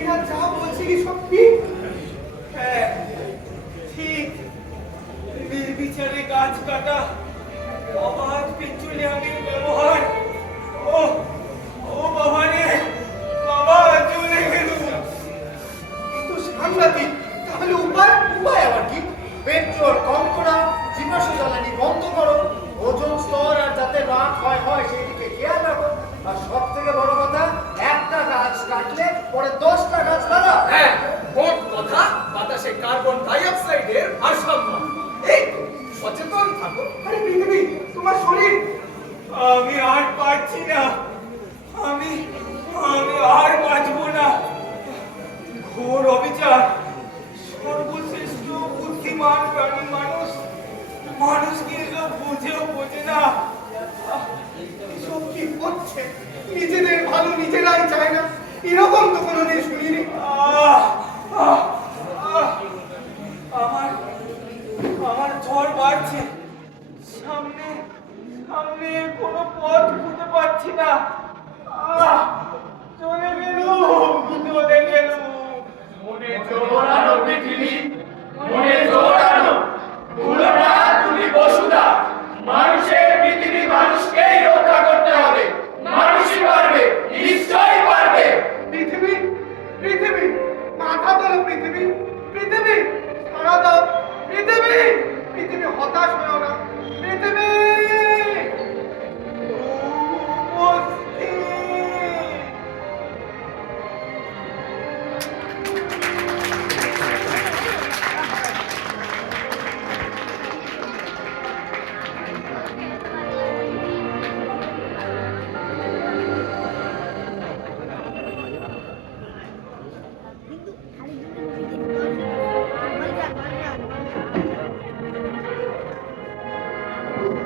এরা যা বলছে কি সত্যি? হ্যাঁ, নির্বিচারে গাছ কাটা, অবাধ পিচুলি আগের ব্যবহার উপায় আবার কি? পেট্রোল কম করা বন্ধ করো। ওজন স্তর আর যাতে না ক্ষয় হয় সেই দিকে রাখো। আর সব থেকে বড় কথা, একটা গাছ কাটলে পরে দশ পারছি না। আমি আমি আর বাঁচব না। ঘোর অবিচার সর্বশ্রেষ্ঠ বুদ্ধিমান প্রাণী মানুষ। মানুষ কিন্তু বুঝেও বোঝে না। এসব কি হচ্ছে? নিজেদের ভালো নিজেরাই চায় না। এরকম তো কোনোদিন শুনিনি। আহ, আহ, আহ, আমার আমার জ্বর বাড়ছে। সামনে সামনে কোনো পথ খুঁজে পাচ্ছি না। চলে গেলুম চলে গেলুম। মনে জোর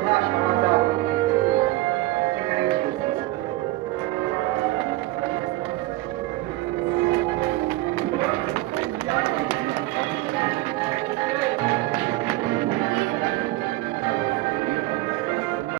সমাজ